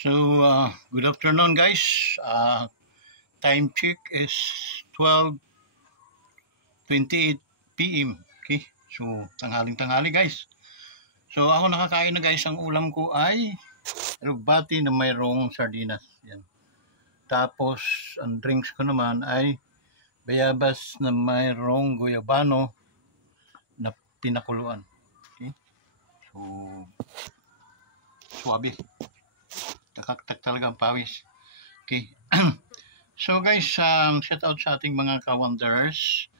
Good afternoon, guys. Time check is 12:28 p.m. Okay, so tanghaling-tanghali, guys. So ako nakakain na, guys. Ang ulam ko ay rugbati na mayroong sardinas. Yan. Tapos ang drinks ko naman ay bayabas na mayroong guyabano na pinakuluan. Okay, so swabe. Takak talaga ang pawis. Okay. So guys, shout out sa ating mga ka-wanderers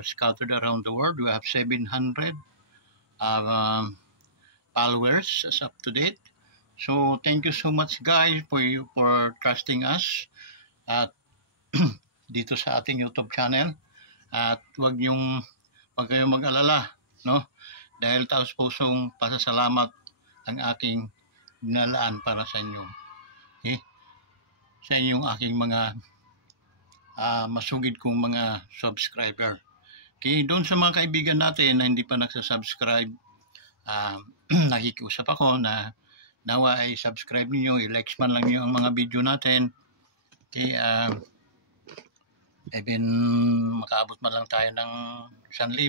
scattered around the world. We have 700 followers as up to date. So thank you so much, guys, for trusting us at dito sa ating YouTube channel. At wag kayong mag-alala, no? Dahil taos pusong pasasalamat ang aking nalaan para sa inyo. Okay? Sa inyong aking mga masugid kong mga subscriber. Okay, doon sa mga kaibigan natin na hindi pa nagsasubscribe, nakikiusap ako na nawa ay subscribe niyo, i-likes man lang niyo ang mga video natin. Okay, even makaabot man lang tayo ng 1,000.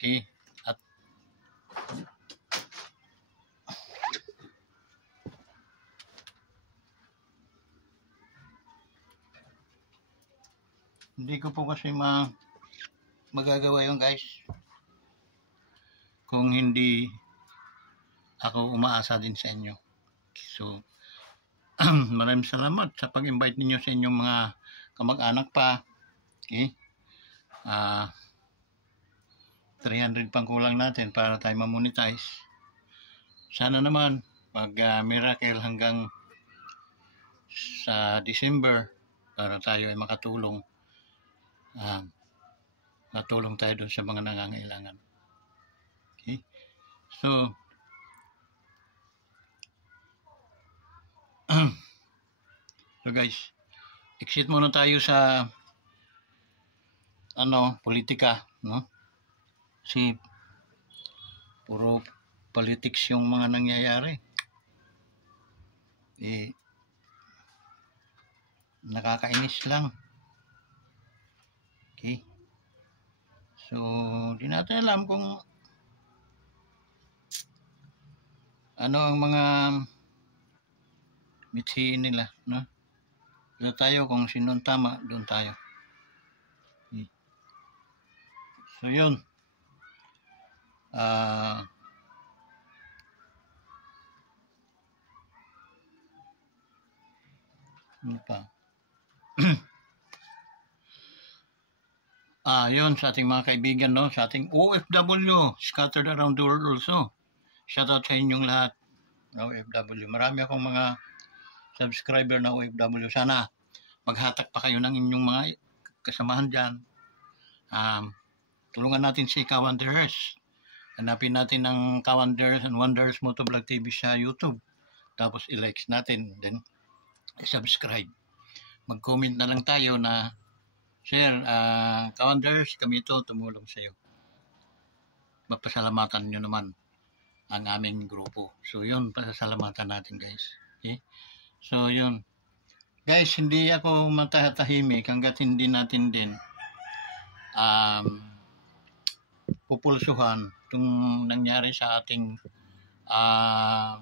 Okay, at hindi ko po kasi magagawa yun, guys, kung hindi ako umaasa din sa inyo. So maraming salamat sa pag-invite ninyo sa inyong mga kamag-anak pa. Okay, 300 pang kulang natin para tayo ma-monetize. Sana naman pag miracle hanggang sa December para tayo ay makatulong. Natulong tayo doon sa mga nangangailangan. Okay, so guys, exit muna tayo sa politika, no? Kasi puro politics yung mga nangyayari. Nakakainis lang. Okay, so di natin alam kung ano ang mga mithiin nila, no? Doon tayo, kung sino tama, doon tayo. Okay. So yun, ano pa? Yun, sa ating mga kaibigan, no? Sa ating OFW scattered around the world also. Shout out sa inyong lahat, OFW. Marami akong mga subscriber na OFW. Sana maghatak pa kayo ng inyong mga kasamahan dyan. Tulungan natin si Ka-Wanderers. Hanapin natin ng Ka-Wanderers and Wanderers Motovlog TV sa YouTube. Tapos i-likes natin. Then i-subscribe. Mag-comment na lang tayo na, Sir, Ka-Wanderers, kami ito tumulong sa iyo. Mapasalamatan nyo naman ang aming grupo. So yun, pasasalamatan natin, guys. Okay? So yun. Guys, hindi ako matatahimik hanggat hindi natin din pupulsuhan itong nangyari sa ating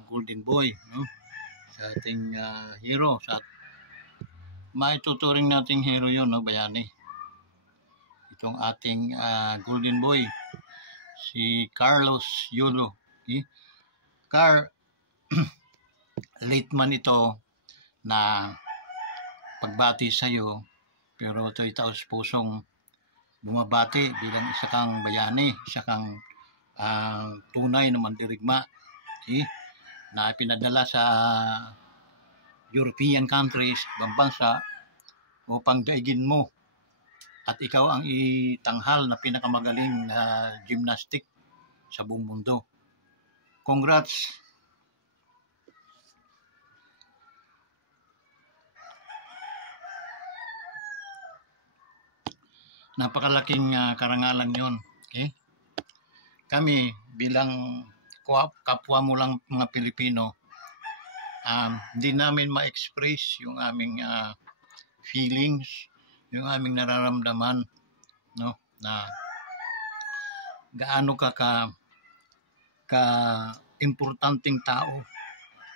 Golden Boy, no? Sa ating hero, maituturing nating hero yun, no? Bayani. Itong ating Golden Boy, si Carlos Yulo. Okay? Late man ito na pagbati sa iyo, pero ito'y taos pusong bumabati bilang isa kang bayani, isa kang tunay na mandirigma, okay? Na pinadala sa European countries, bansa, upang daigin mo at ikaw ang itanghal na pinakamagaling na gymnastic sa buong mundo. Congrats! Napakalaking karangalan yon. Okay? Kami bilang kapwa mo lang mga Pilipino, hindi namin ma-express yung aming feelings, yung aming nararamdaman, no, na gaano ka importanteng tao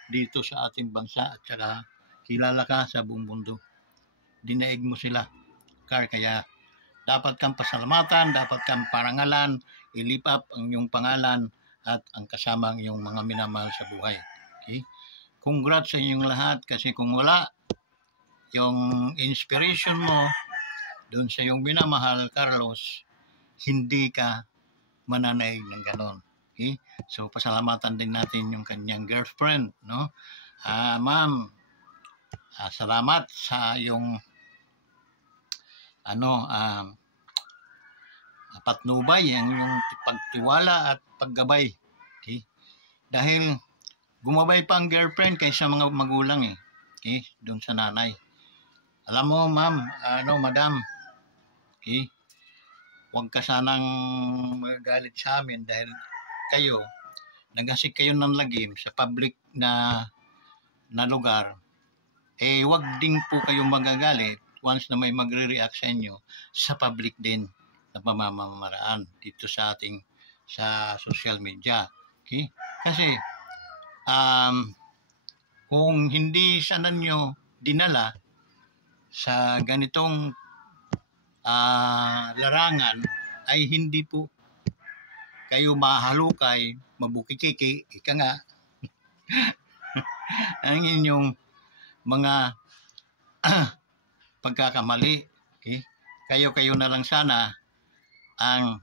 dito sa ating bansa at saka kilala ka sa buong mundo. Dinaig mo sila, kaya dapat kang pasalamatan, dapat kang parangalan, ilipap ang iyong pangalan at ang kasama ang iyong mga minamahal sa buhay. Okay? Congrats sa inyong lahat kasi kung wala yung inspiration mo doon sa iyong minamahal, Carlos, hindi ka mananaig ng ganon. Okay? So, pasalamatan din natin yung kanyang girlfriend, no? Ma'am, salamat sa iyong patnubay, ang iyong pagtiwala at paggabay. Okay? Dahil gumabay pa ang girlfriend kaysa mga magulang eh. Okay? Doon sa nanay. Alam mo, ma'am, madam, okay? Huwag ka sanang magagalit sa amin dahil kayo, nagasik kayo ng lagim sa public na lugar, huwag din po kayong magagalit once na may magre-react sa inyo sa public din na pamamaraan dito sa ating sa social media. Okay? Kasi kung hindi sana nyo dinala sa ganitong larangan ay hindi po kayo mahalukay, mabukikiki, ika nga, ang inyong mga pagkakamali. Okay? Kayo na lang sana ang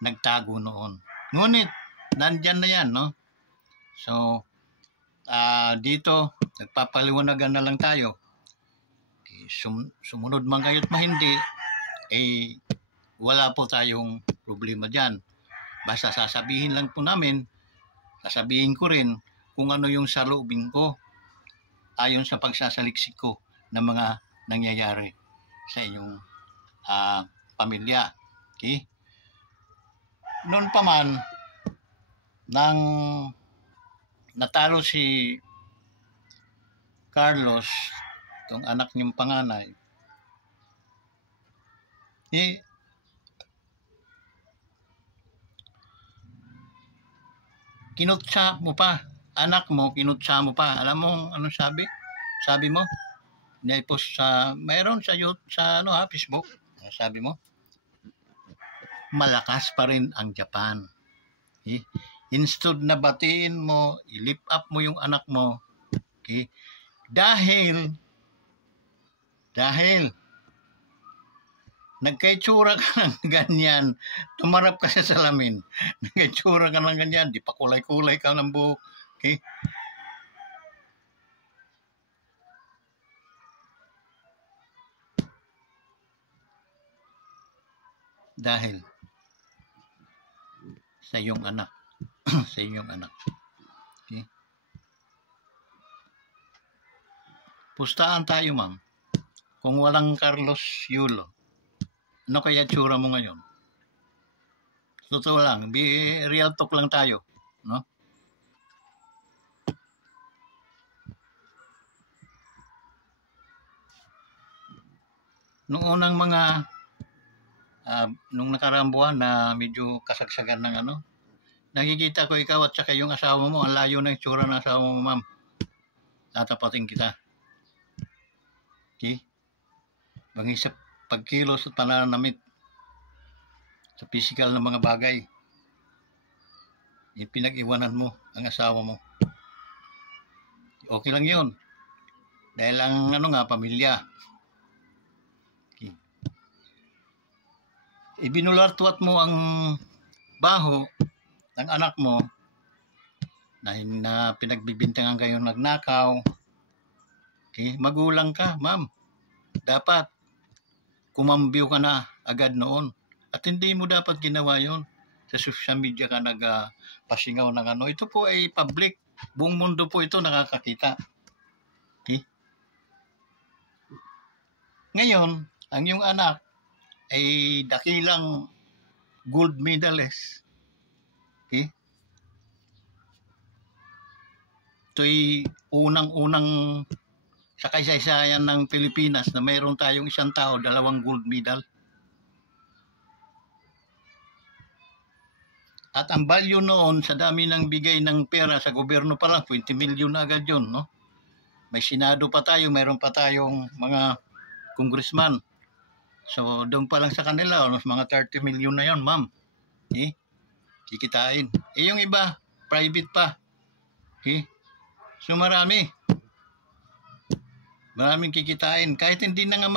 nagtago noon. Ngunit, nandyan na yan, no? So, dito, nagpapaliwanagan na lang tayo. Okay, sumunod man kayo't mahindi, wala po tayong problema dyan. Basta sasabihin lang po namin, sasabihin ko rin kung ano yung saloobin ko ayon sa pagsasaliksik ko ng mga nangyayari sa inyong pamilya. Okay? Noon pa man, nang natalo si Carlos, itong anak niyong panganay, kinutsa mo pa. Anak mo, kinutsa mo pa. Alam mo anong sabi? Sabi mo? Naipost mayroon sa Facebook. Sabi mo? Malakas pa rin ang Japan. Okay? Instead na batiin mo, i-lift up mo yung anak mo. Okay? Dahil nagkaitsura ka ng ganyan, tumarap ka sa salamin, nagkaitsura ka ng ganyan, di pa kulay-kulay ka ng buhok. Okay? Dahil sa iyong anak. Sa inyong anak. Okay? Pustahan tayo, ma'am. Kung walang Carlos Yulo, ano kaya tsura mo ngayon? Totoo lang, real talk lang tayo, no? Noong unang mga nung nakaraang buwan na medyo kasagsagan ng nakikita ko ikaw at saka yung asawa mo, ang layo ng itsura ng asawa mo, ma'am. Tatapatin kita. Okay? Bangis sa pagkilos at pananamit sa physical na mga bagay. Pinag-iwanan mo ang asawa mo. Okay lang yun. Dahil ang pamilya. Okay. Ibinulartuat mo ang baho ng anak mo na pinagbibintangan kayo nagnakaw. Okay? Magulang ka, ma'am. Dapat kumambyo ka na agad noon. At hindi mo dapat ginawa yon. Sa social media ka nagpasingaw ng Ito po ay public. Buong mundo po ito nakakakita. Okay? Ngayon, ang iyong anak ay dakilang gold medalist. Okay? Ito'y unang-unang sa kasaysayan ng Pilipinas na mayroon tayong isang tao, 2 gold medal. At ang value noon sa dami ng bigay ng pera sa gobyerno pa lang, 20 million na agad yun, no? May Senado pa tayo, mayroon pa tayong mga congressman. So, doon pa lang sa kanila, mga 30 million na yon, ma'am. Kikitain. Yung iba, private pa. So, maraming kikitain. Kahit hindi na nga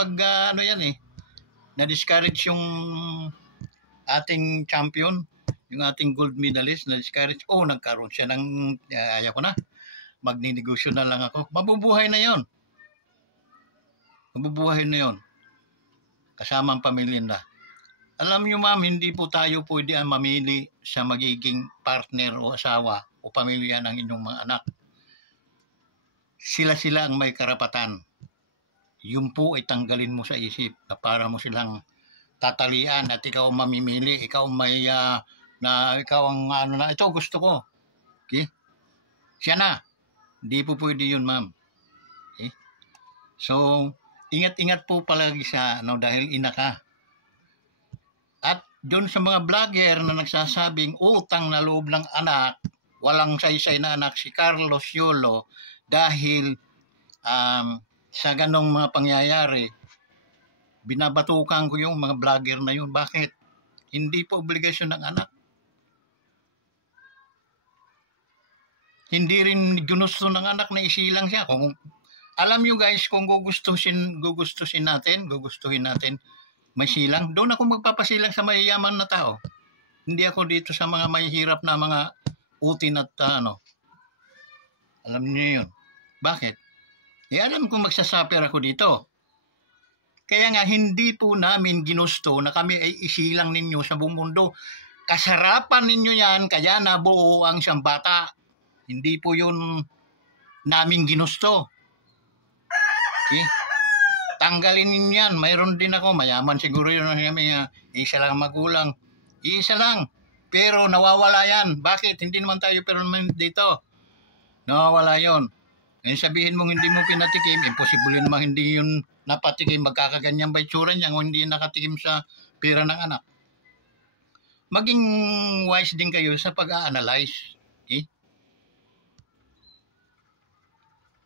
na-discourage yung ating champion, yung ating gold medalist, na-discourage. Nagkaroon siya ng, ayaw ko na, magninegosyo na lang ako. Mabubuhay na yon. Kasama ang pamilya na. Alam niyo, ma'am, hindi po tayo pwede mamili sa magiging partner o asawa o pamilya ng inyong mga anak. Sila ang may karapatan. Yun po ay tanggalin mo sa isip na para mo silang tatalian at ikaw ang mamimili, ikaw may ikaw ang ito gusto ko. Okay? Siya na. Hindi po pwede yun, ma'am. Okay? So, ingat-ingat po palagi sa dahil ina ka. At doon sa mga vlogger na nagsasabing utang na loob ng anak, walang saysay na anak si Carlos Yolo dahil sa ganong mga pangyayari, binabatukan ko yung mga vlogger na yun. Bakit? Hindi po obligasyon ng anak. Hindi rin ginusto ng anak na isilang siya. Alam nyo guys, kung gugustuhin natin, may silang. Doon ako magpapasilang sa mayayaman na tao. Hindi ako dito sa mga mahihirap na mga utin at Alam niyo yun. Bakit? Alam kong magsasaper ako dito. Kaya nga, hindi po namin ginusto na kami ay isilang ninyo sa buong mundo. Kasarapan ninyo yan, kaya nabuo ang siyang bata. Hindi po yun namin ginusto. Okay? Tanggalin ninyo yan. Mayroon din ako. Mayaman siguro yun. Isa lang magulang. Isa lang. Pero nawawala yan. Bakit? Hindi naman tayo permanent dito. Nawawala yun. Ngayon sabihin mong hindi mo pinatikim, imposible naman hindi yun napatikim. Magkakaganyan ba itsura niya kung hindi nakatikim sa pera ng anak? Maging wise din kayo sa pag-a-analyze. Okay?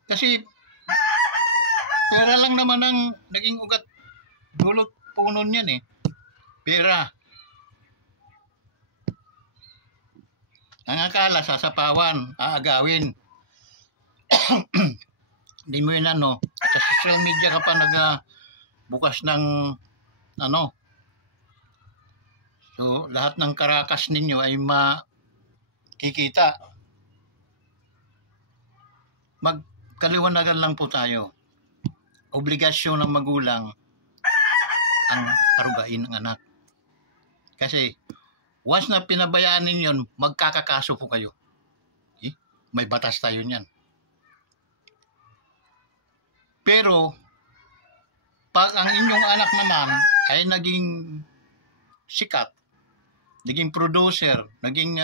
Kasi pera lang naman ang naging ugat dulot puno niyan Pera. Ang akala sasapawan, aagawin. Hindi mo yun sa social media ka pa bukas ng So lahat ng karakas ninyo ay makikita. Magkaliwanagan lang po tayo. Obligasyon ng magulang ang arugain ng anak. Kasi once na pinabayaan ninyo, magkakakaso po kayo. Okay? May batas tayo niyan. Pero pag ang inyong anak naman ay naging sikat, naging producer, naging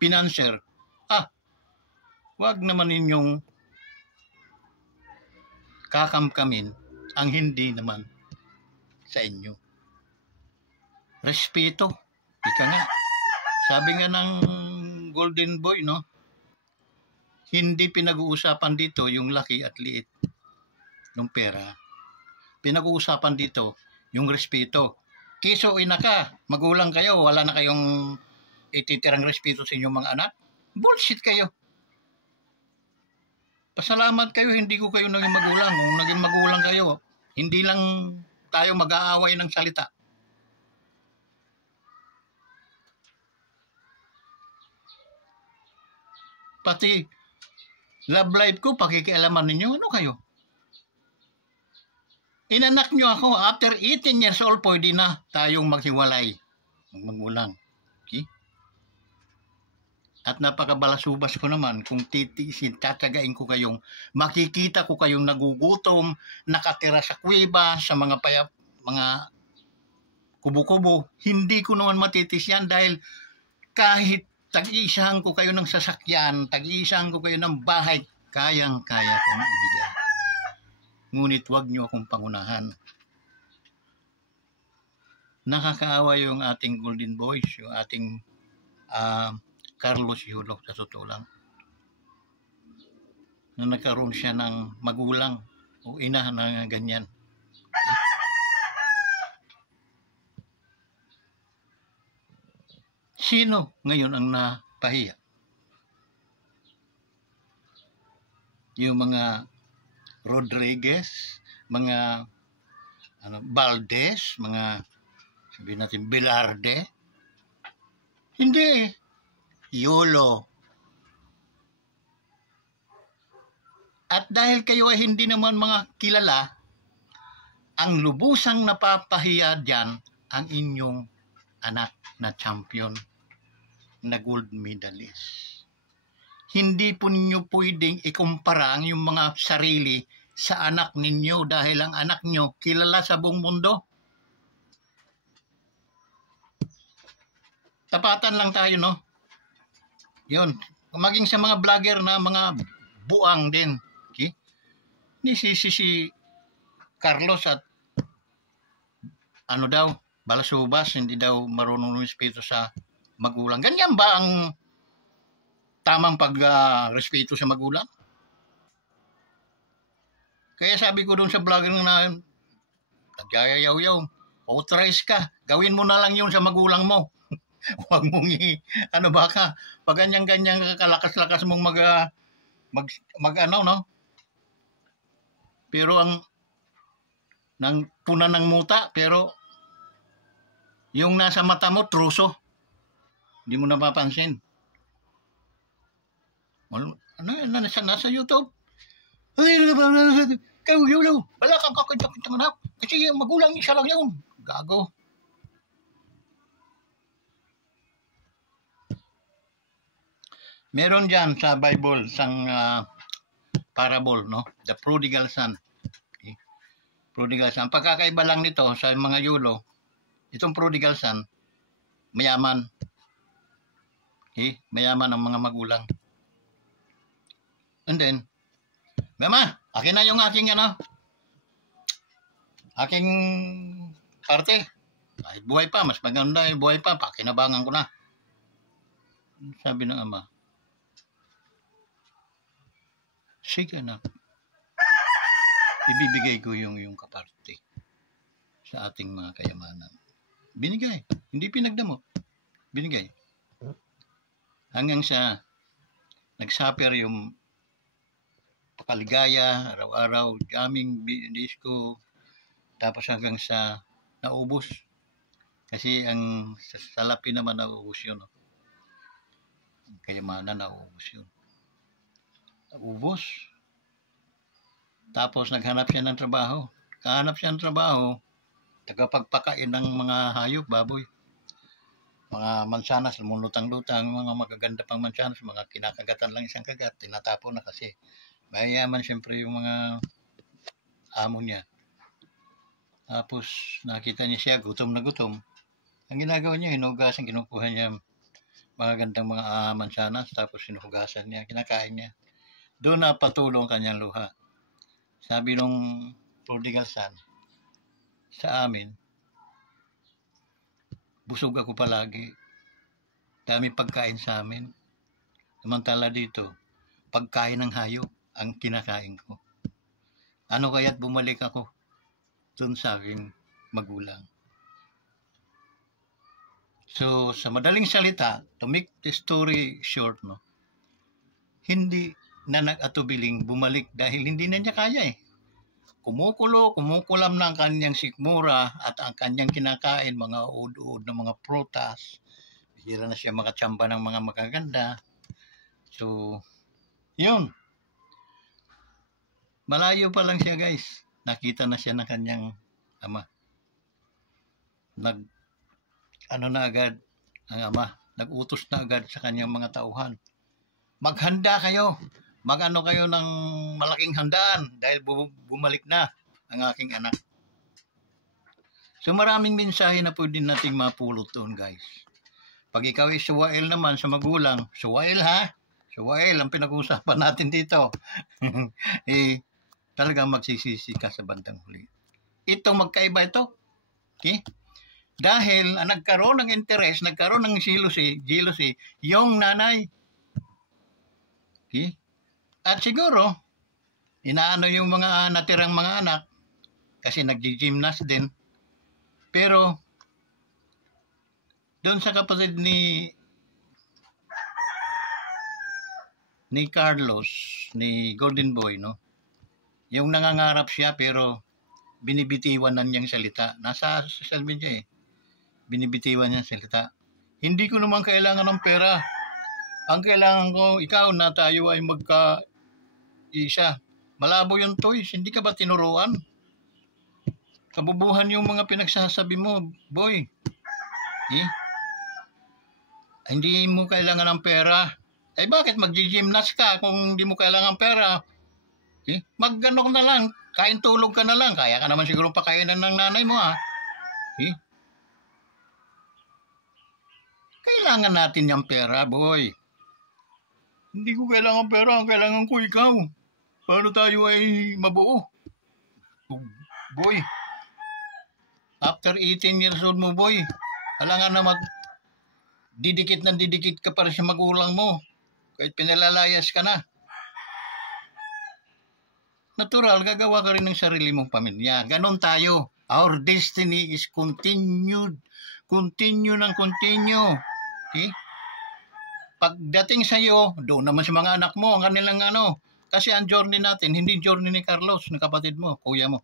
financer, wag naman ninyong kakamkamin ang hindi naman sa inyo. Respeto. Ika nga. Sabi nga ng Golden Boy, hindi pinag-uusapan dito yung laki at liit ng pera. Pinag-uusapan dito yung respeto. Kiso ina ka, magulang kayo, wala na kayong ititirang respeto sa inyong mga anak. Bullshit kayo. Pasalamat kayo, hindi ko kayo naging magulang. Kung naging magulang kayo, hindi lang tayo mag-aaway ng salita. Pati love life ko, pakikialaman ninyo, ano kayo? Inanak nyo ako, after 18 years old, pwede na tayong maghiwalay. Magulang. Okay? At napakabalasubas ko naman kung tatagain ko kayong, makikita ko kayong nagugutom, nakatira sa kuweba, sa mga kubo-kubo. Hindi ko naman matitis yan dahil kahit tag-iisahan ko kayo ng sasakyan, tag-iisahan ko kayo ng bahay, kayang-kaya kong ibigay. Ngunit wag niyo akong pangunahan. Nakakaawa yung ating Golden Boys, yung ating Carlos Yulo, sa totoo lang. Na nagkaroon siya ng magulang o ina na ganyan. Sino ngayon ang napahiya? Yung mga Rodriguez, mga Valdez, mga sabihin natin Velarde. Hindi. Yolo. At dahil kayo ay hindi naman mga kilala, ang lubusang napapahiya diyan ang inyong anak na champion, na gold medalist. Hindi po ninyo pwedeng ikumpara ang yung mga sarili sa anak ninyo dahil ang anak nyo kilala sa buong mundo. Tapatan lang tayo, no? Yun. Maging sa mga vlogger na mga buang din. Okay? Ni si Carlos at Balasubas, hindi daw marunong respeto sa magulang. Ganyan ba ang tamang pag-respeto sa magulang? Kaya sabi ko doon sa vlogger na nagyayayaw-yaw, authorize ka, gawin mo na lang yun sa magulang mo. Huwag mong pag ganyan-ganyan kalakas-lakas mong no? Pero ang nang puna ng muta, pero yung nasa mata mo, truso. Hindi mo napapansin. Nasa YouTube. Wala kang kakita-kita. Kasi magulang isa lang yun. Gago. Meron dyan sa Bible, isang parable, no? The prodigal son. Okay? Prodigal son. Pagkakaiba lang nito sa mga yulo, itong prodigal son, mayaman. Okay? Mayaman ang mga magulang. And then, Mama, akin na yung aking aking parte. Kahit buhay pa, mas maganda yung buhay pa, pakinabangan ko na. Sabi ng ama, sige na, ibibigay ko yung kaparte sa ating mga kayamanan. Binigay, hindi pinagdamo. Binigay. Hanggang sa nagsaper yung pakaligaya, araw-araw, jamming, disco, tapos hanggang sa naubos. Kasi ang salapi naman naubos yun. No? Kayamanan naubos yun. Naubos. Tapos naghanap siya ng trabaho. Kahanap siya ng trabaho, tagapagpakain ng mga hayop, baboy. Mga mansanas, lumulutang-lutang, mga magaganda pang mansanas, mga kinakagatan lang isang kagat, tinatapo na kasi mayayaman siyempre yung mga amo niya. Tapos nakita niya siya, gutom na gutom. Ang ginagawa niya, hinugasan, kinukuha niya mga gandang mga mansanas, tapos hinugasan niya, kinakain niya. Doon na patulong kanyang luha. Sabi nung prodigal son, sa amin, busog ako palagi. Dami pagkain sa amin. Samantala dito, pagkain ng hayop ang kinakain ko. Ano kaya't bumalik ako dun sa aking magulang. So, sa madaling salita, to make the story short, no, hindi na nag-atubiling bumalik dahil hindi na niya kaya eh. Kumukulam na ang kanyang sikmura at ang kanyang kinakain, mga uod-uod na mga prutas. Hira na siya makachamba ng mga magaganda. So, yun. Malayo pa lang siya, guys. Nakita na siya ng kanyang ama. Agad ang ama. Nag-utos na agad sa kanyang mga tauhan. Maghanda kayo. Mag-ano kayo ng malaking handaan dahil bumalik na ang aking anak. So maraming mensahe na pwede nating mapulot doon, guys. Pag ikaw ay suwail naman sa magulang, suwail ha? Suwail ang pinag-uusapan natin dito. Eh, talagang magsisisi ka sa bandang huli. Ito, magkaiba ito. Okay? Dahil nagkaroon ng interest, nagkaroon ng jealousy yung nanay. Okay? At siguro, inaano yung mga natirang mga anak kasi nag-gymnast din. Pero, doon sa kapatid ni Carlos, ni Golden Boy, no? Yung nangangarap siya pero binibitiwan na niyang salita. Nasa social media eh. Binibitiwan niya salita. Hindi ko naman kailangan ng pera. Ang kailangan ko, ikaw na tayo ay magka-isa. Malabo yung toys. Hindi ka ba tinuruan? Kabubuhan yung mga pinagsasabi mo, boy. Eh? Hindi mo kailangan ng pera. Eh bakit mag-gymnast ka kung hindi mo kailangan ng pera? Eh? Mag-ano ka na lang. Kain tulog ka na lang. Kaya ka naman siguro pakainan ng nanay mo ha. Eh? Kailangan natin yung pera, boy. Hindi ko kailangan pera. Ang kailangan ko ikaw. Paano tayo ay mabuo? Boy. After 18 years old mo, boy. Kailangan na didikit ka para sa magulang mo. Kahit pinalalayas ka na. Natural, gagawa ka rin ng sarili mong pamilya. Ganon tayo. Our destiny is continued. Continue ng continue. Okay? Pagdating sa iyo, doon naman sa mga anak mo, ang kanilang ano. Kasi ang journey natin, hindi journey ni Carlos, ng kapatid mo, kuya mo.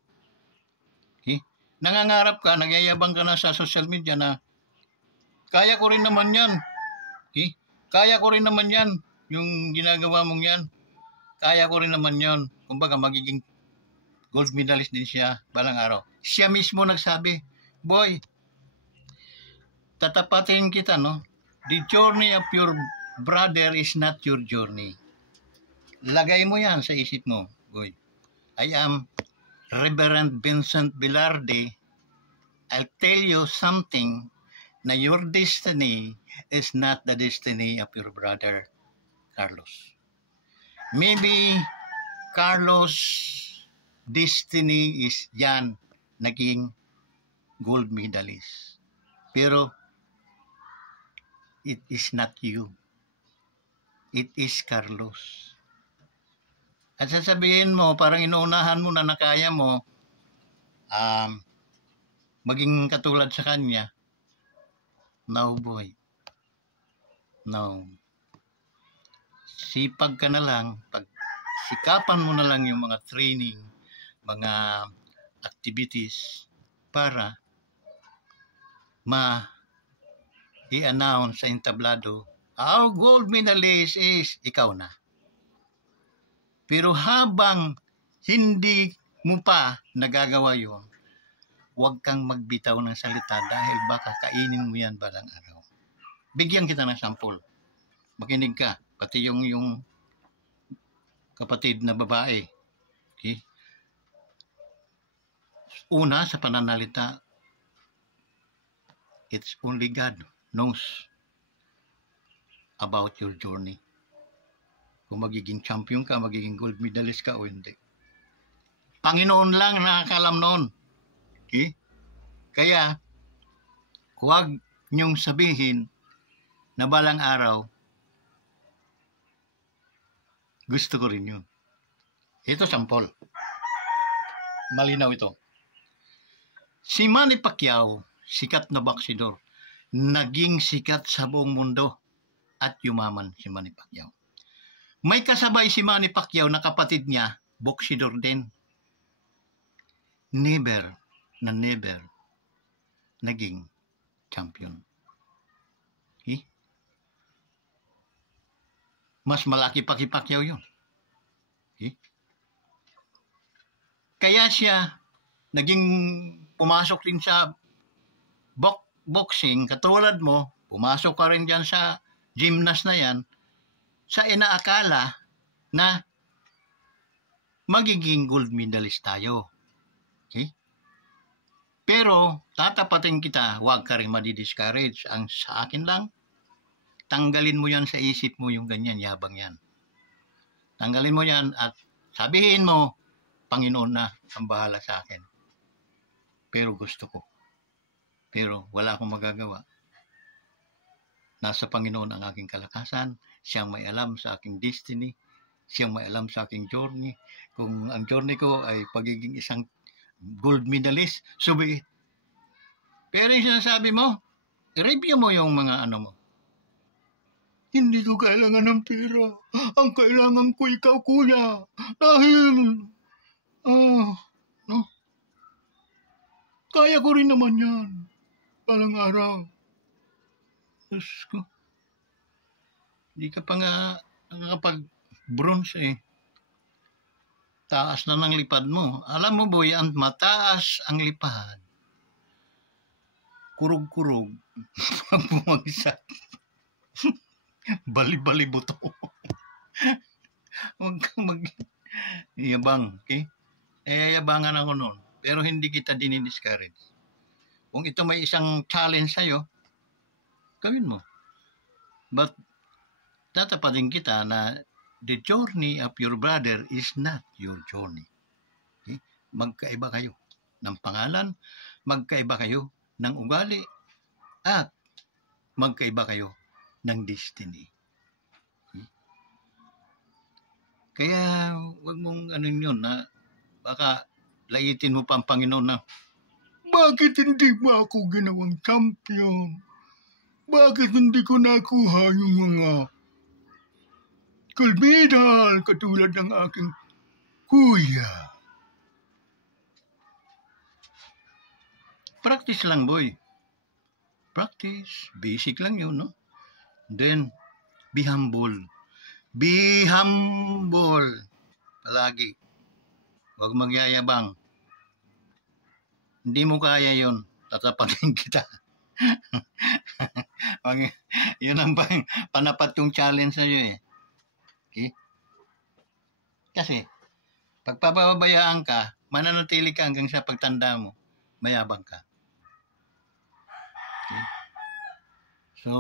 Okay? Nangangarap ka, nagyayabang ka na sa social media na kaya ko rin naman yan. Okay? Kaya ko rin naman yan. Yung ginagawa mong yan. Kaya ko rin naman yan. Kumbaga magiging gold medalist din siya balang araw. Siya mismo nagsabi, boy, tatapatin kita, no? The journey of your brother is not your journey. Lagay mo yan sa isip mo, boy. I am Reverend Vincent Velarde. I'll tell you something na your destiny is not the destiny of your brother, Carlos. Maybe Carlos' destiny is yan, naging gold medalist. Pero, it is not you. It is Carlos. At sasabihin mo, parang inuunahan mo na nakaya mo, maging katulad sa kanya. No, boy. No. Sipag ka na lang, sikapan mo na lang yung mga training, mga activities para i-announce sa entablado, our gold medalist is ikaw na. Pero habang hindi mo pa nagagawa yun, huwag kang magbitaw ng salita dahil baka kainin mo yan balang araw. Bigyan kita ng sample. Makinig ka. Pati yung kapatid na babae. Okay? Una, sa pananalita, it's only God knows about your journey. Kung magiging champion ka, magiging gold medalist ka o hindi. Panginoon lang nakakalam noon. Okay? Kaya, huwag niyong sabihin na balang araw, gusto ko rin yun. Ito sample. Malinaw ito. Si Manny Pacquiao, sikat na baksidor, naging sikat sa buong mundo at yumaman si Manny Pacquiao. May kasabay si Manny Pacquiao na kapatid niya, boksidor din. Never naging champion. Okay? Mas malaki pa kay Pacquiao yun. Okay? Kaya siya naging pumasok din sa boxing, katulad mo, pumasok ka rin dyan sa gymnast na yan, sa inaakala na magiging gold medalist tayo. Okay? Pero, tatapatin kita, huwag ka rin madi-discourage. Ang sa akin lang, tanggalin mo yan sa isip mo, yung ganyan, yabang yan. Tanggalin mo yan at sabihin mo, Panginoon na ang bahala sa akin. Pero gusto ko. Pero wala akong magagawa. Nasa Panginoon ang aking kalakasan. Siyang may alam sa aking destiny. Siyang may alam sa aking journey. Kung ang journey ko ay pagiging isang gold medalist, so be it. Pero yung sinasabi mo, i-review mo yung mga ano mo. Hindi ko kailangan ng pera. Ang kailangan ko ikaw, kuya. Dahil, no? Kaya ko rin naman yan. Palang araw. Diyos ko. Hindi ka pa nga nakakapag-bronze eh. Taas na ng lipad mo. Alam mo boy, ang mataas ang lipad. Kurog-kurog. Bumagsak. Bali-bali buto. Huwag kang mag-iyabang, okay? Yabangan ako noon. Pero hindi kita dinidiscourage. Kung ito may isang challenge sa'yo, gawin mo. But, tatapatin kita na the journey of your brother is not your journey. Okay? Magkaiba kayo ng pangalan, magkaiba kayo ng ugali, at magkaiba kayo ng destiny. Kaya wag mong yun na baka laitin mo pa ang Panginoon na bakit hindi mo ako ginawang champion? Bakit hindi ko nakuha yung mga gold medal katulad ng aking kuya? Practice lang boy. Practice. Basic lang yun, no? Then, be humble. Be humble. Palagi. Huwag magyayabang. Hindi mo kaya yun. Tatapatin kita. Yun ang panapat yung challenge sa'yo eh. Okay? Kasi, pagpapabayaan ka, mananatili ka hanggang sa pagtanda mo, mayabang ka. Okay? So,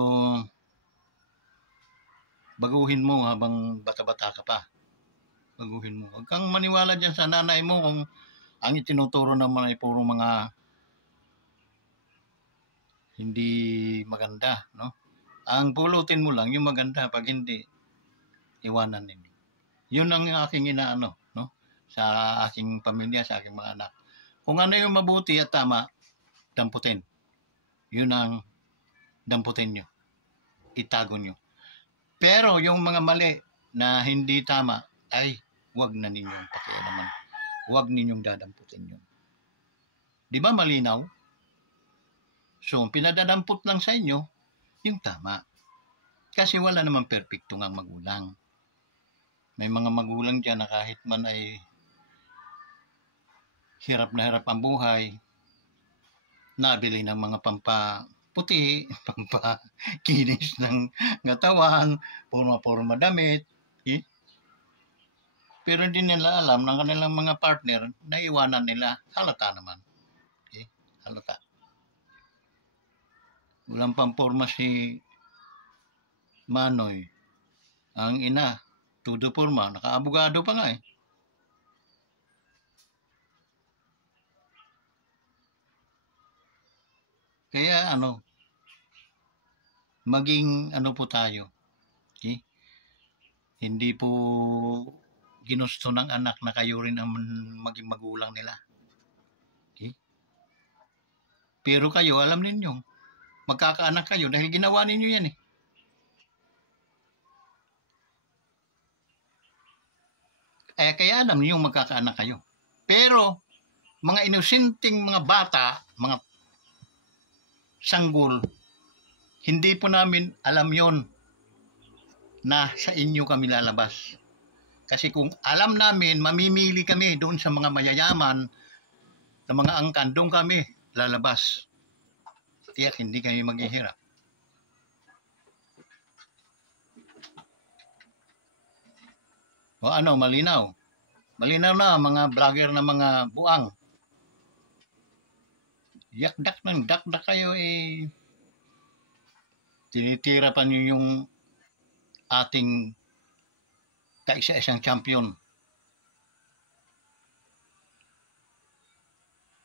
baguhin mo habang bata-bata ka pa. Baguhin mo. Huwag kang maniwala dyan sa nanay mo kung ang itinuturo naman ay puro mga hindi maganda, no? Ang pulutin mo lang yung maganda, pag hindi, iwanan ninyo. Yun ang aking inaano, no? Sa aking pamilya, sa aking mga anak. Kung ano yung mabuti at tama, damputin. Yun ang damputin nyo. Itago nyo. Pero yung mga mali na hindi tama, ay huwag na ninyong pakialaman. Huwag ninyong dadamputin yun. Di ba malinaw? So, pinadadampot lang sa inyo yung tama. Kasi wala namang perfecto ngang magulang. May mga magulang dyan na kahit man ay hirap na hirap ang buhay, nabili ng mga pampaputi, pampakinis ng katawan, porma-porma damit. Eh? Pero hindi nila alam ng kanilang mga partner na iwanan nila. Halata naman. Okay? Halata. Walang pamporma si Manoy. Ang ina, todo porma. Naka-abogado pa nga eh. Kaya maging po tayo. Okay? Hindi po ginusto ng anak na kayo rin ang maging magulang nila. Okay? Pero kayo, alam ninyo, magkakaanak kayo dahil ginawa ninyo yan eh. Kaya alam niyo magkakaanak kayo. Pero, mga inosenteng mga bata, mga sanggol, hindi po namin alam yon na sa inyo kami lalabas. Kasi kung alam namin, mamimili kami doon sa mga mayayaman, sa mga angkan, doon kami lalabas. Tiyak hindi kami maghihirap. O malinaw. Malinaw na mga vlogger na mga buang. Dakdak kayo eh. tinitira pa niyo yung ating kaisa-isang champion.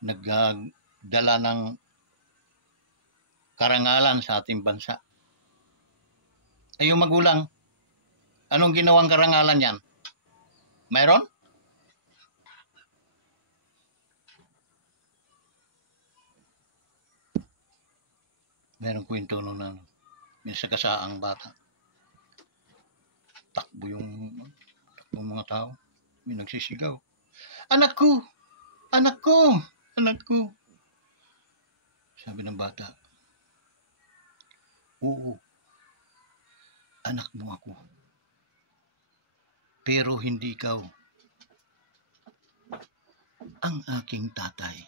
Nagdala ng karangalan sa ating bansa. Ay yung magulang, anong ginawang karangalan yan? Mayroon? Mayroong kwento nung may sagasaang bata. Takbo yung mga tao. May nagsisigaw. Anak ko! Anak ko! Anak ko! Sabi ng bata, oo, anak mo ako. Pero hindi ikaw ang aking tatay.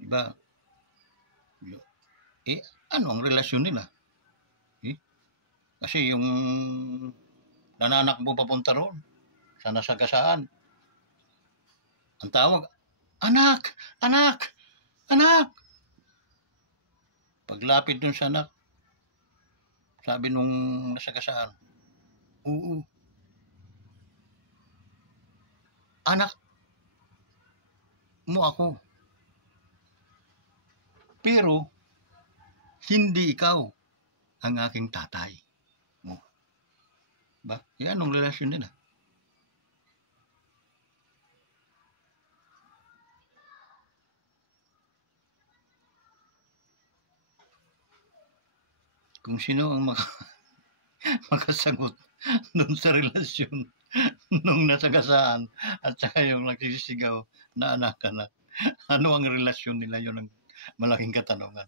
Diba? Ano ang relasyon nila? Kasi yung nananakbo papunta roon sa nasagasaan, ang tawag, anak! Anak! Anak! Paglapit dun sa anak, sabi nung nasagasaan, oo, anak mo ako. Pero, hindi ikaw ang aking tatay mo. Ba? Yan ang relasyon nila. Kung sino ang makasagot dun sa relasyon nung nasagasaan at saka yung nagsisigaw na anak ka na. Ano ang relasyon nila, yun ang malaking katanungan.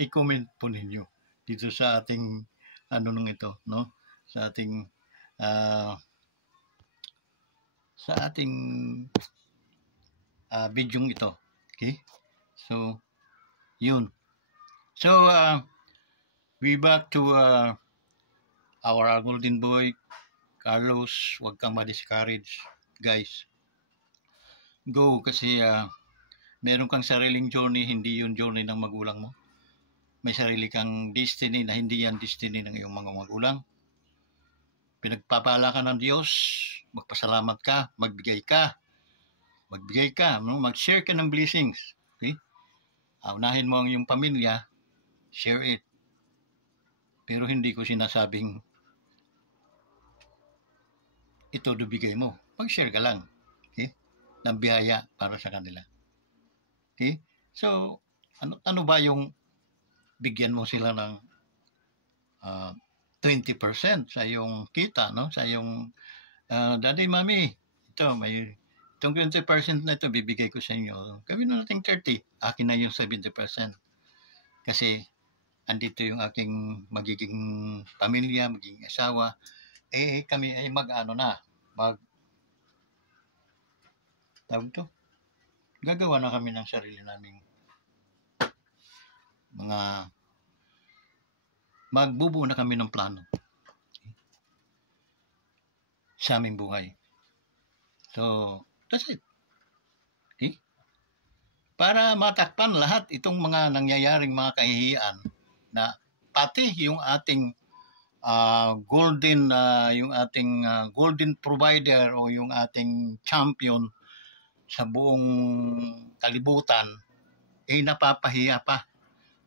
I-comment po ninyo dito sa ating nung ito, no? Sa ating video ito. Okay? So, yun. So, we back to our golden boy, Carlos. Huwag kang ma-discourage, guys. Go, kasi meron kang sariling journey, hindi yung journey ng magulang mo. May sarili kang destiny na hindi yan destiny ng iyong mga magulang. Pinagpapala ka ng Diyos, magpasalamat ka, magbigay ka, mag-share ka ng blessings. Okay? Unahin mo ang iyong pamilya, share it. Pero hindi ko sinasabing ito bigay mo. Mag-share ka lang. Okay? Ng biyaya para sa kanila. Okay? So, ano ba yung bigyan mo sila ng 20% sa iyong kita, no? Sa iyong daddy, mami, itong 20% na ito bibigay ko sa inyo. Gawin na natin 30. Akin na yung 70%. Kasi andito yung aking magiging pamilya, magiging asawa. Kami ay gagawa na kami ng sarili naming magbubuo na kami ng plano sa aming buhay. So, that's it. Okay? Para matakpan lahat itong mga nangyayaring mga kahihiyan na pati yung ating golden provider o yung ating champion sa buong kalibutan ay napapahiya pa.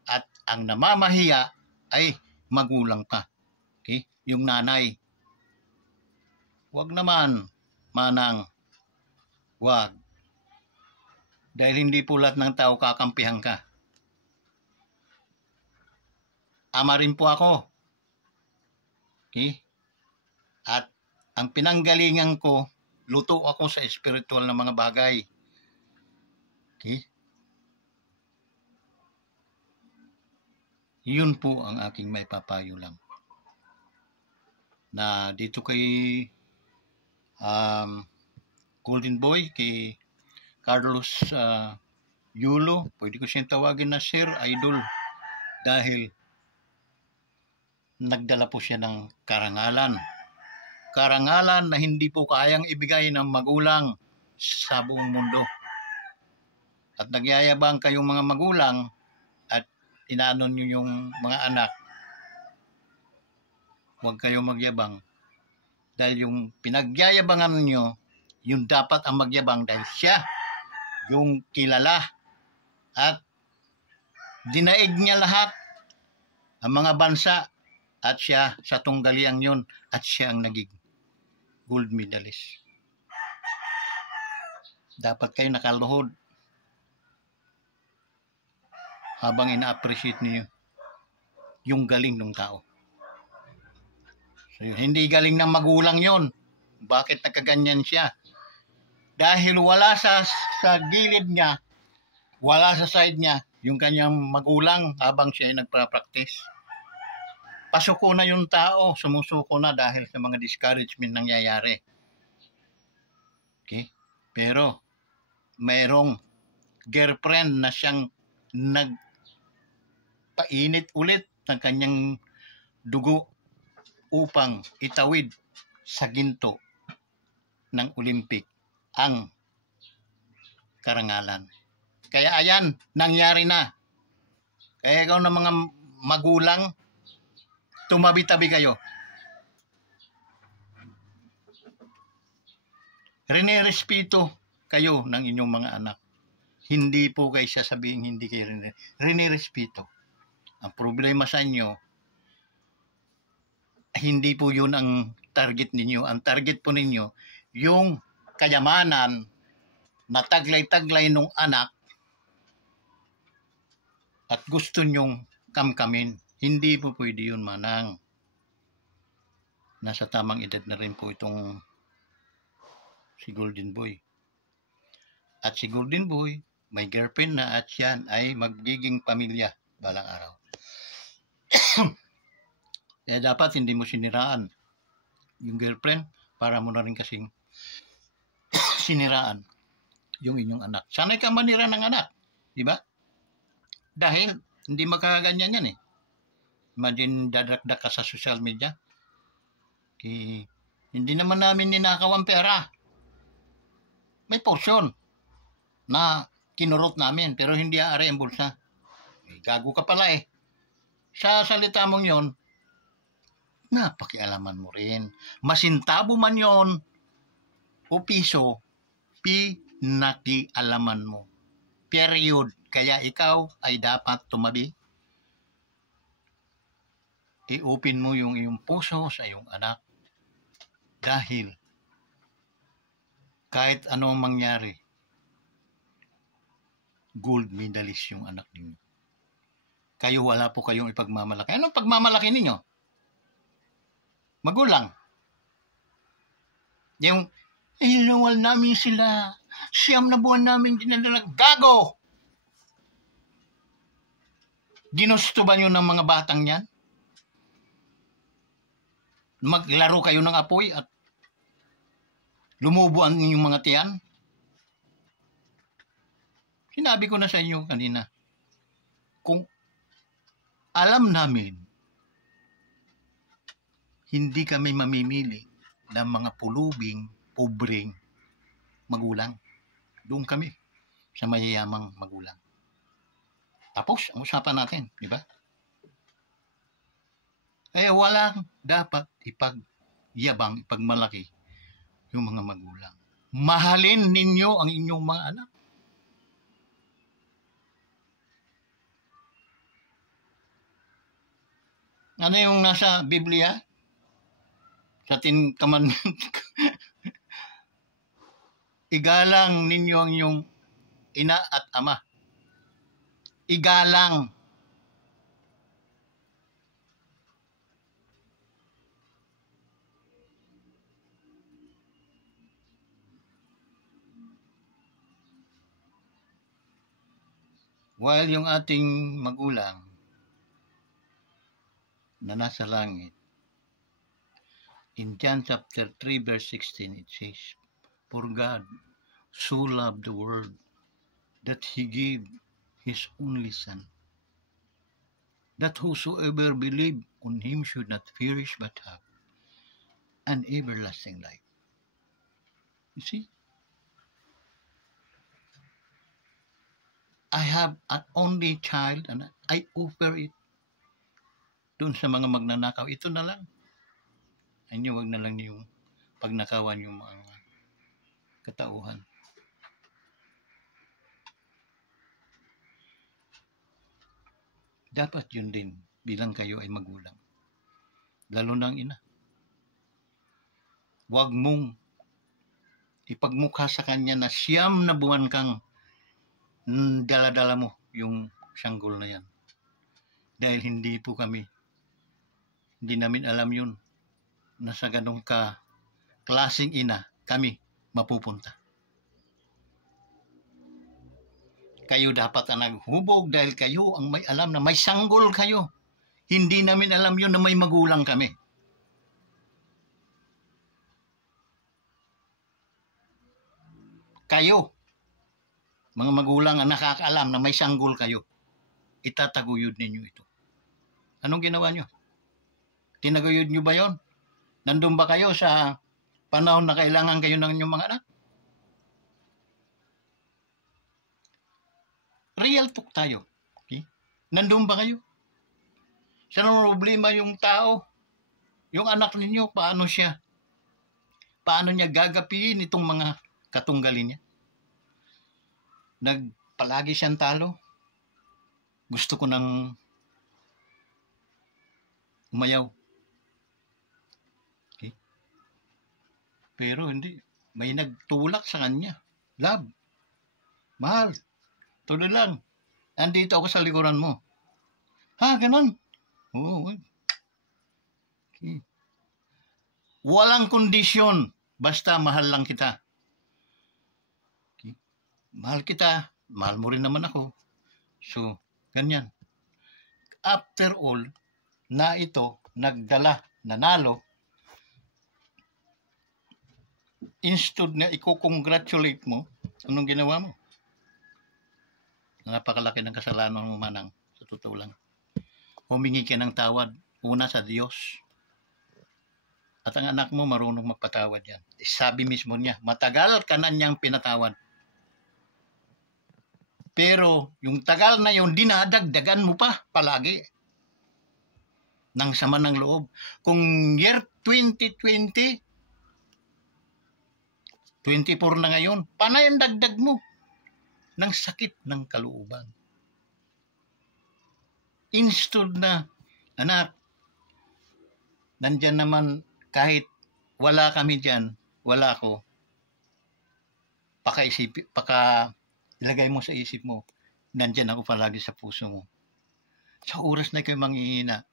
At ang namamahiya ay magulang pa. Okay? Yung nanay. Wag naman, manang. Wag. Dahil hindi po lahat ng tao kakampihan ka. Ama rin po ako. Okay? At ang pinanggalingan ko, luto ako sa spiritual na mga bagay. Okay? Yun po ang aking may papayo lang. Na dito kay Golden Boy, kay Carlos Yulo, pwede ko siyang tawagin na Sir Idol dahil nagdala po siya ng karangalan. Karangalan na hindi po kayang ibigay ng magulang sa buong mundo. at nagyayabang kayong mga magulang at inaano nyo yung mga anak, huwag kayong magyabang. Dahil yung pinagyayabangan nyo, yung dapat ang magyabang dahil siya yung kilala at dinaig niya lahat ang mga bansa at siya sa tunggaliang yun at siya ang naging gold medalist. Dapat kayo nakaluhod habang ina-appreciate niyo yung galing ng tao. So, hindi galing ng magulang yon. Bakit nakaganyan siya? Dahil wala sa gilid niya, wala sa side niya, yung kanyang magulang habang siya ay nagpa-practice. Pasuko na yung tao, sumusuko na dahil sa mga discouragement nangyayari. Okay? Pero, mayroong girlfriend na siyang nagpainit ulit ng kanyang dugo upang itawid sa ginto ng Olympic ang karangalan. Kaya ayan, nangyari na. Kaya ikaw ng mga magulang, tumabi-tabi kayo. Rinirespeto kayo ng inyong mga anak. Hindi po kayo sasabihin hindi kayo rinirespeto. Ang problema sa inyo, hindi po yun ang target ninyo. Ang target po ninyo, yung kayamanan na taglay-taglay nung anak at gusto nyong kamkamin. Hindi po pwede yun, manang. Nasa tamang edad na rin po itong si Golden Boy. At si Golden Boy, may girlfriend na at yan ay magiging pamilya balang araw. Kaya dapat hindi mo siniraan yung girlfriend para mo na rin kasing siniraan yung inyong anak. Sana'y ka manira ng anak, di ba? Dahil hindi magkaganyan yan eh. Imagine dadakdak ka sa social media. Hindi naman namin ninakaw ang pera. May portion na kinurot namin pero hindi aari ang bulsa. Gago ka pala eh. Sa salita mong yon, napakialaman mo rin. Masintabo man yon o piso, pinakialaman mo. Period. Kaya ikaw ay dapat tumabi. I-open mo yung iyong puso sa iyong anak. Dahil kahit anong mangyari, gold medalist yung anak ninyo. Kayo wala po kayong ipagmamalaki. Anong pagmamalaki ninyo? Magulang. Yung, inuwal namin sila. 9 na buwan namin dinadala. Gago! Ginusto ba nyo ng mga batang yan? Maglaro kayo ng apoy at lumubo ang inyong mga tiyan? Sinabi ko na sa inyo kanina, kung alam namin, hindi kami mamimili ng mga pulubing, pobreng magulang. Doon kami sa mayayamang magulang. Tapos, ang usapan natin, di ba? Eh, walang dapat ipagyabang, ipagmalaki yung mga magulang. Mahalin ninyo ang inyong mga anak. Ano yung nasa Biblia? Sa 10 Commandments. Igalang ninyo ang inyong ina at ama. Igalang. While yung ating magulang na nasa langit, in John chapter 3 verse 16 it says, "For God so loved the world that He gave His only Son, that whosoever believe on Him should not perish but have an everlasting life." You see? I have an only child and I offer it dun sa mga magnanakaw. Ito na lang. Ay niyo, wag na lang yung pagnakawan yung mga katauhan. Dapat yun din bilang kayo ay magulang. Lalo na ang ina. Huwag mong ipagmukha sa kanya na 9 na buwan kang dala-dala mo yung sanggol na yan. Dahil hindi namin alam yun na sa ganong klaseng ina kami mapupunta. Kayo dapat ang naghubog dahil kayo ang may alam na may sanggol kayo. Hindi namin alam yun na may magulang kami. Kayo, mga magulang ang nakakaalam na may sanggol kayo. Itataguyod ninyo ito. Anong ginawa nyo? Tinaguyod nyo ba yon? Nandun ba kayo sa panahon na kailangan kayo ng inyong mga anak? Real talk tayo. Okay? Nandun ba kayo? Saan problema yung tao? Yung anak ninyo, paano niya gagapiin itong mga katunggalin niya? Palagi siyang talo. Gusto ko nang umayaw. Okay? Pero hindi. May nagtulak sa kanya. Love. Mahal. Tuloy lang. Andito ako sa likuran mo. Ha, ganun? Oo. Okay. Walang kondisyon. Basta mahal lang kita. Okay. Mahal kita. Mahal mo rin naman ako. So, ganyan. After all, na ito, nagdala, nanalo, instead na i-congratulate mo, anong ginawa mo? Napakalaki ng kasalanan mo, manang, sa totoo lang. Humingi ka ng tawad, una sa Diyos. At ang anak mo marunong magpatawad yan. Sabi mismo niya, matagal ka na niyang pinatawad. Pero yung tagal na yun, dinadagdagan mo pa palagi. Nang sama ng loob. Kung year 2020, 24 na ngayon, panay ang dagdag mo ng sakit ng kalooban. Instead na, anak, nandyan naman kahit wala kami dyan, wala ko, ilagay mo sa isip mo, nandyan ako palagi sa puso mo. Sa oras na kayo manghihina,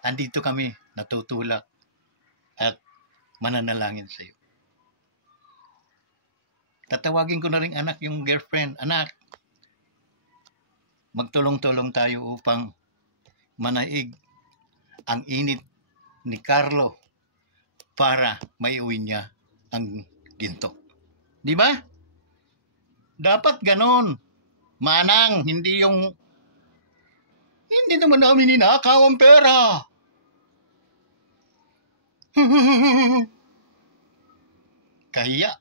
andito kami, natutulak, at mananalangin sa iyo. Tatawagin ko na rin anak yung girlfriend, anak, magtulong-tulong tayo upang manaig ang init ni Carlo para maiuwi niya ang ginto. Di ba? Dapat ganon. Manang, hindi naman namin ninakaw ang pera. Kahiya.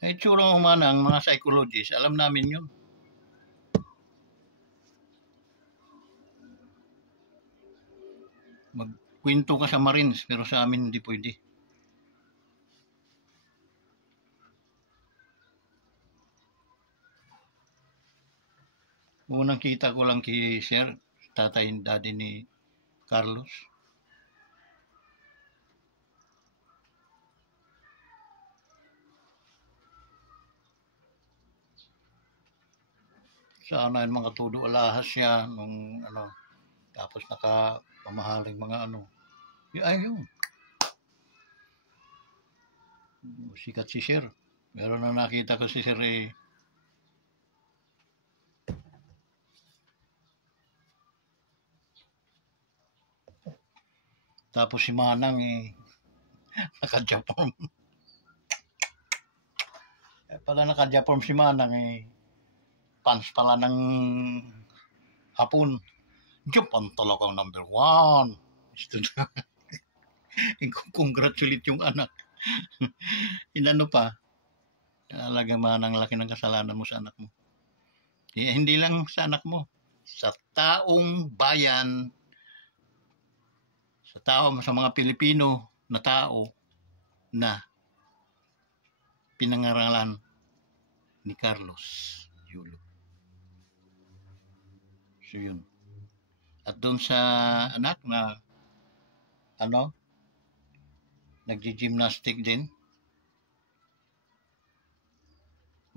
Ay, tsura mo manang, mga psychologists, alam namin yun. Magkwento ka sa Marines, pero sa amin hindi pwede. Unang kita ko lang kay Sir, tatay and daddy ni Carlos. Sana yung mga tudo alahas siya nung tapos nakapamahaling mga ayun. Sikat si Sir. Meron na nakita ko si Sir Tapos si Manang naka-Japan. Pala naka-Japan si Manang pants pala ng hapon. Japan talagang number 1. Congratulate yung anak. Inano pa, talaga man ang laki ng kasalanan mo sa anak mo. Hindi lang sa anak mo, sa taong bayan, sa mga Pilipino na tao na pinangaralan ni Carlos Yulo. So yun. At doon sa anak na nagji-gymnastic din,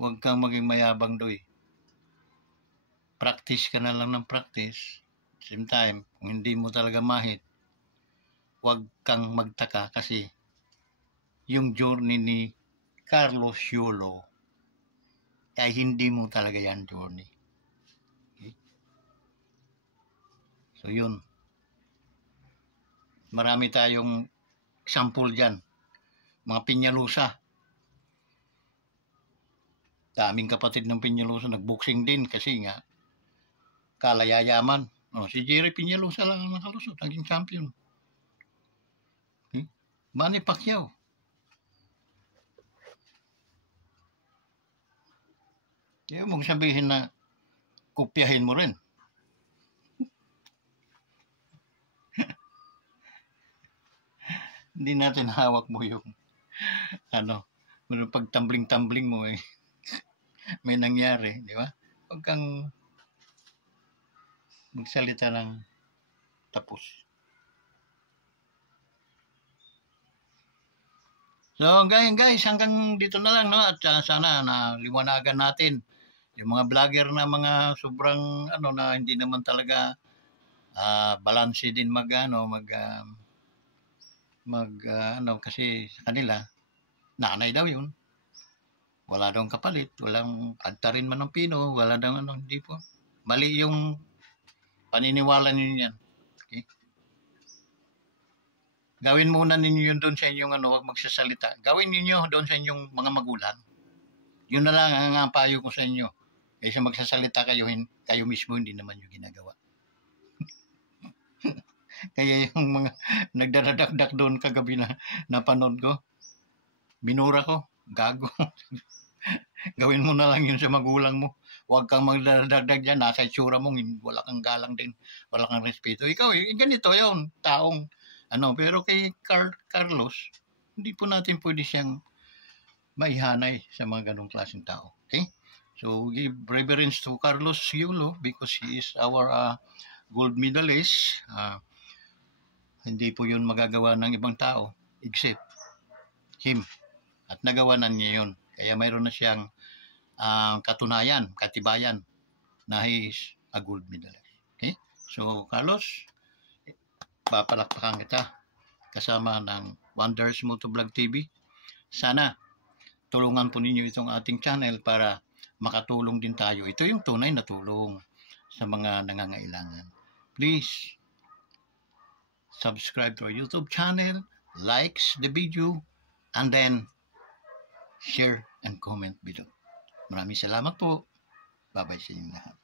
huwag kang maging mayabang doy. Practice ka na lang ng practice. Same time, kung hindi mo talaga mahit, huwag kang magtaka kasi yung journey ni Carlos Yulo ay hindi mo talaga yan journey. Okay? So yun. Marami tayong example dyan. Mga Peñalosa. Daming kapatid ng Peñalosa nagboxing din kasi nga kalayayaman. Si Jerry Peñalosa lang ang nakalusot, naging champion. Manny Pacquiao. Mong sabihin na kopyahin mo rin. Hindi natin hawak mo yung pag tumbling mo may nangyari, di ba? Huwag kang magsalita ng tapos. So guys, hanggang dito na lang, no? At sana na liwanagan natin yung mga vlogger na mga sobrang na hindi naman talaga balanse din kasi sa kanila nanay daw yun. Wala daw kapalit, walang agtarin man ng pino, wala daw hindi po. Mali yung paniniwala ninyo yan. Okay? Gawin muna ninyo yun doon sa inyong huwag magsasalita. Gawin ninyo doon sa inyong mga magulang. Yun na lang ang payo ko sa inyo. Kaysa magsasalita kayo mismo hindi naman yung ginagawa. Kaya yung mga nagdadakdak doon kagabi na napanood ko, minura ko, gago. Gawin mo na lang yun sa magulang mo. Huwag kang magdadagdag dyan. Nasa itsura mo, wala kang galang din. Wala kang respeto. Ikaw, ganito yun, taong pero kay Carlos, hindi po natin pwede siyang maihanay sa mga ganong klaseng tao. Okay? So, give reverence to Carlos Yulo because he is our gold medalist. Hindi po yun magagawa ng ibang tao except him. At nagawa na niya yun. Kaya mayroon na siyang katunayan, katibayan na he is a gold medalist. Okay? So, Carlos, papalakpakan kita kasama ng Wonders Motovlog TV. Sana tulungan po ninyo itong ating channel para makatulong din tayo. Ito yung tunay na tulong sa mga nangangailangan. Please subscribe to our YouTube channel, likes the video, and then share and comment below. Maraming salamat po. Bye-bye sa inyo lahat.